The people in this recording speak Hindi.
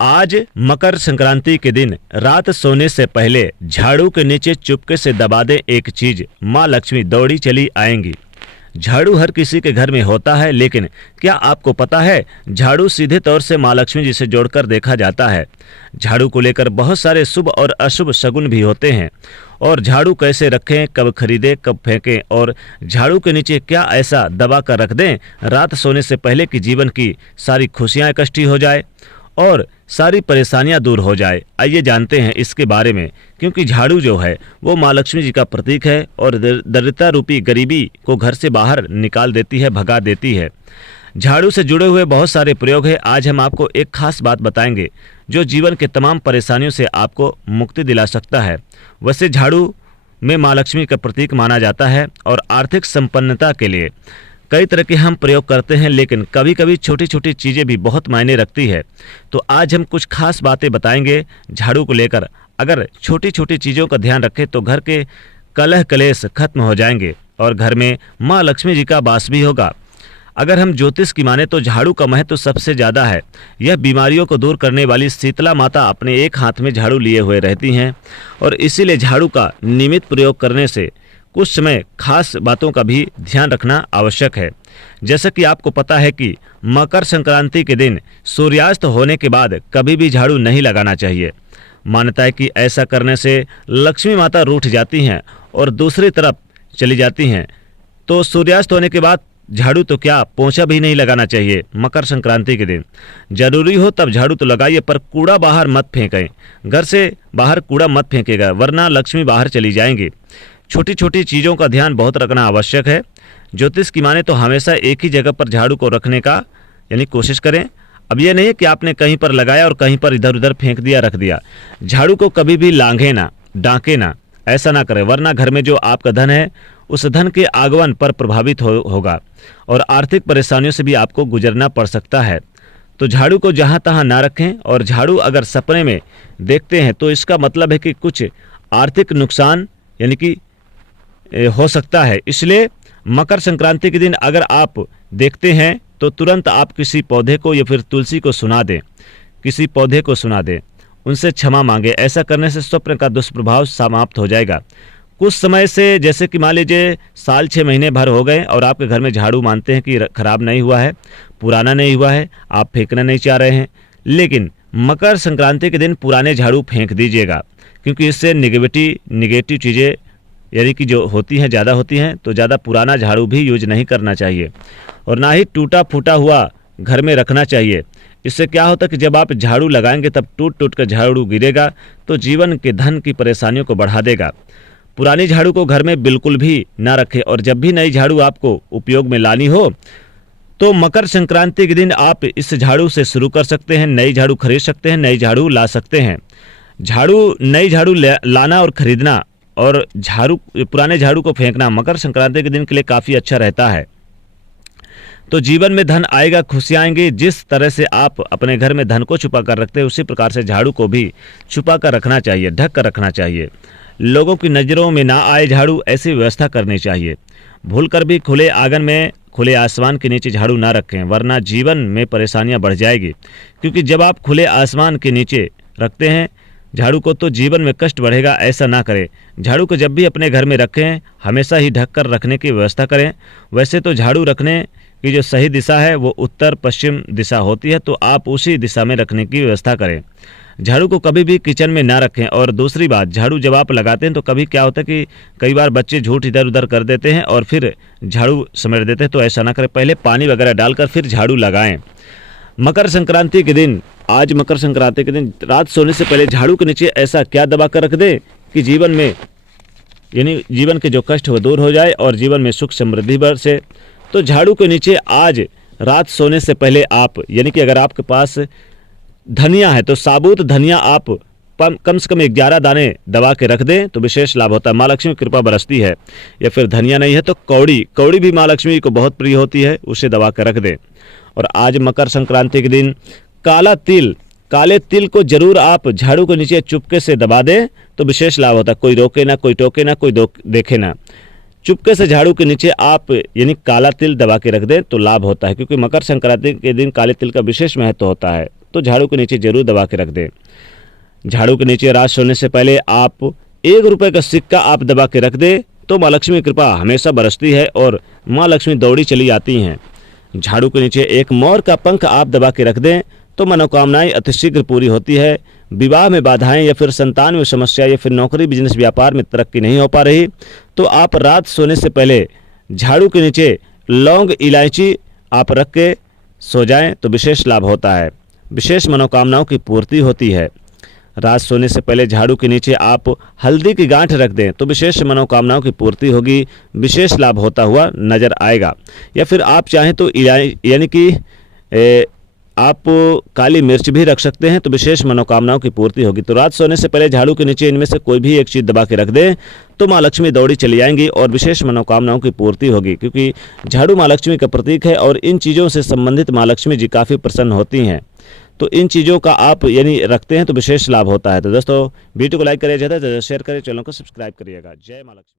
आज मकर संक्रांति के दिन रात सोने से पहले झाड़ू के नीचे चुपके से दबा दें एक चीज, माँ लक्ष्मी दौड़ी चली आएंगी। झाड़ू हर किसी के घर में होता है, लेकिन क्या आपको पता है झाड़ू सीधे तौर से माँ लक्ष्मी जी से जोड़कर देखा जाता है। झाड़ू को लेकर बहुत सारे शुभ और अशुभ शगुन भी होते हैं। और झाड़ू कैसे रखें, कब खरीदें, कब फेंकें, और झाड़ू के नीचे क्या ऐसा दबा कर रख दें रात सोने से पहले कि जीवन की सारी खुशियाँ इकट्ठी हो जाए और सारी परेशानियां दूर हो जाए। आइए जानते हैं इसके बारे में, क्योंकि झाड़ू जो है वो माँ लक्ष्मी जी का प्रतीक है और दरिद्रता रूपी गरीबी को घर से बाहर निकाल देती है, भगा देती है। झाड़ू से जुड़े हुए बहुत सारे प्रयोग हैं। आज हम आपको एक खास बात बताएंगे जो जीवन के तमाम परेशानियों से आपको मुक्ति दिला सकता है। वैसे झाड़ू में माँ लक्ष्मी का प्रतीक माना जाता है और आर्थिक संपन्नता के लिए कई तरह के हम प्रयोग करते हैं, लेकिन कभी कभी छोटी छोटी चीज़ें भी बहुत मायने रखती है। तो आज हम कुछ खास बातें बताएंगे झाड़ू को लेकर। अगर छोटी छोटी चीज़ों का ध्यान रखें तो घर के कलह कलेश खत्म हो जाएंगे और घर में माँ लक्ष्मी जी का वास भी होगा। अगर हम ज्योतिष की माने तो झाड़ू का महत्व तो सबसे ज़्यादा है। यह बीमारियों को दूर करने वाली शीतला माता अपने एक हाथ में झाड़ू लिए हुए रहती हैं और इसीलिए झाड़ू का नियमित प्रयोग करने से कुछ समय खास बातों का भी ध्यान रखना आवश्यक है। जैसा कि आपको पता है कि मकर संक्रांति के दिन सूर्यास्त होने के बाद कभी भी झाड़ू नहीं लगाना चाहिए। मान्यता है कि ऐसा करने से लक्ष्मी माता रूठ जाती हैं और दूसरी तरफ चली जाती हैं। तो सूर्यास्त होने के बाद झाड़ू तो क्या, पोंछा भी नहीं लगाना चाहिए मकर संक्रांति के दिन। जरूरी हो तब झाड़ू तो लगाइए, पर कूड़ा बाहर मत फेंकें। घर से बाहर कूड़ा मत फेंकेगा, वरना लक्ष्मी बाहर चली जाएंगी। छोटी छोटी चीज़ों का ध्यान बहुत रखना आवश्यक है। ज्योतिष की माने तो हमेशा एक ही जगह पर झाड़ू को रखने का यानी कोशिश करें। अब ये नहीं है कि आपने कहीं पर लगाया और कहीं पर इधर उधर फेंक दिया, रख दिया। झाड़ू को कभी भी लांघे ना, डांके ना, ऐसा ना करें, वरना घर में जो आपका धन है उस धन के आगमन पर प्रभावित होगा और आर्थिक परेशानियों से भी आपको गुजरना पड़ सकता है। तो झाड़ू को जहाँ तहाँ ना रखें। और झाड़ू अगर सपने में देखते हैं तो इसका मतलब है कि कुछ आर्थिक नुकसान यानी कि हो सकता है। इसलिए मकर संक्रांति के दिन अगर आप देखते हैं तो तुरंत आप किसी पौधे को या फिर तुलसी को सुना दें, किसी पौधे को सुना दें, उनसे क्षमा मांगे। ऐसा करने से स्वप्न का दुष्प्रभाव समाप्त हो जाएगा। कुछ समय से, जैसे कि मान लीजिए साल 6 महीने भर हो गए और आपके घर में झाड़ू मानते हैं कि खराब नहीं हुआ है, पुराना नहीं हुआ है, आप फेंकना नहीं चाह रहे हैं, लेकिन मकर संक्रांति के दिन पुराने झाड़ू फेंक दीजिएगा, क्योंकि इससे निगेटिव चीज़ें यानी कि जो होती हैं ज़्यादा होती हैं। तो ज़्यादा पुराना झाड़ू भी यूज नहीं करना चाहिए और ना ही टूटा फूटा हुआ घर में रखना चाहिए। इससे क्या होता है कि जब आप झाड़ू लगाएंगे तब टूट टूट कर झाड़ू गिरेगा तो जीवन के धन की परेशानियों को बढ़ा देगा। पुरानी झाड़ू को घर में बिल्कुल भी ना रखें और जब भी नई झाड़ू आपको उपयोग में लानी हो तो मकर संक्रांति के दिन आप इस झाड़ू से शुरू कर सकते हैं। नई झाड़ू खरीद सकते हैं, नई झाड़ू ला सकते हैं। नई झाड़ू लाना और खरीदना और पुराने झाड़ू को फेंकना मकर संक्रांति के दिन के लिए काफ़ी अच्छा रहता है। तो जीवन में धन आएगा, खुशियाँ आएंगी। जिस तरह से आप अपने घर में धन को छुपा कर रखते हैं उसी प्रकार से झाड़ू को भी छुपा कर रखना चाहिए, ढक कर रखना चाहिए। लोगों की नज़रों में ना आए झाड़ू, ऐसी व्यवस्था करनी चाहिए। भूलकर भी खुले आंगन में, खुले आसमान के नीचे झाड़ू ना रखें, वरना जीवन में परेशानियां बढ़ जाएगी। क्योंकि जब आप खुले आसमान के नीचे रखते हैं झाड़ू को तो जीवन में कष्ट बढ़ेगा। ऐसा ना करें। झाड़ू को जब भी अपने घर में रखें हमेशा ही ढक कर रखने की व्यवस्था करें। वैसे तो झाड़ू रखने की जो सही दिशा है वो उत्तर पश्चिम दिशा होती है, तो आप उसी दिशा में रखने की व्यवस्था करें। झाड़ू को कभी भी किचन में ना रखें। और दूसरी बात, झाड़ू जब आप लगाते हैं तो कभी क्या होता है कि कई बार बच्चे झूठ इधर उधर कर देते हैं और फिर झाड़ू समेट देते हैं, तो ऐसा ना करें। पहले पानी वगैरह डालकर फिर झाड़ू लगाएं। मकर संक्रांति के दिन, आज मकर संक्रांति के दिन रात सोने से पहले झाड़ू के नीचे ऐसा क्या दबा कर रख दें कि जीवन में यानी जीवन के जो कष्ट हो दूर हो जाए और जीवन में सुख समृद्धि बरसे। तो झाड़ू के नीचे आज रात सोने से पहले आप यानी कि अगर आपके पास धनिया है तो साबुत धनिया आप कम से कम 11 दाने दबा के रख दें तो विशेष लाभ होता है, माँ लक्ष्मी की कृपा बरसती है। या फिर धनिया नहीं है तो कौड़ी भी माँ लक्ष्मी को बहुत प्रिय होती है, उसे दबा कर रख दें। और आज मकर संक्रांति के दिन काले तिल को जरूर आप झाड़ू के नीचे चुपके से दबा दें तो विशेष लाभ होता है। कोई रोके ना, कोई टोके ना, कोई देखे ना, चुपके से झाड़ू के नीचे आप यानी काला तिल दबा के रख दें तो लाभ होता है। क्योंकि मकर संक्रांति के दिन काले तिल का विशेष महत्व होता है। तो झाड़ू के नीचे जरूर दबा के रख दें। झाड़ू के नीचे रात सोने से पहले आप 1 रुपये का सिक्का आप दबा के रख दें तो माँ लक्ष्मी की कृपा हमेशा बरसती है और माँ लक्ष्मी दौड़ी चली आती हैं। झाड़ू के नीचे एक मोर का पंख आप दबा के रख दें तो मनोकामनाएं अतिशीघ्र पूरी होती है। विवाह में बाधाएं या फिर संतान में समस्या या फिर नौकरी बिजनेस व्यापार में तरक्की नहीं हो पा रही तो आप रात सोने से पहले झाड़ू के नीचे लौंग इलायची आप रख के सो जाएं तो विशेष लाभ होता है, विशेष मनोकामनाओं की पूर्ति होती है। रात सोने से पहले झाड़ू के नीचे आप हल्दी की गांठ रख दें तो विशेष मनोकामनाओं की पूर्ति होगी, विशेष लाभ होता हुआ नजर आएगा। या फिर आप चाहें तो यानी कि आप काली मिर्च भी रख सकते हैं तो विशेष मनोकामनाओं की पूर्ति होगी। तो रात सोने से पहले झाड़ू के नीचे इनमें से कोई भी एक चीज़ दबा के रख दें तो माँ लक्ष्मी दौड़ी चली आएंगी और विशेष मनोकामनाओं की पूर्ति होगी, क्योंकि झाड़ू माँ लक्ष्मी का प्रतीक है और इन चीज़ों से संबंधित माँ लक्ष्मी जी काफ़ी प्रसन्न होती हैं। तो इन चीज़ों का आप यानी रखते हैं तो विशेष लाभ होता है। तो दोस्तों वीडियो को लाइक करिए, ज़्यादा से ज़्यादा शेयर करें, चैनल को सब्सक्राइब करिएगा। जय माँ लक्ष्मी।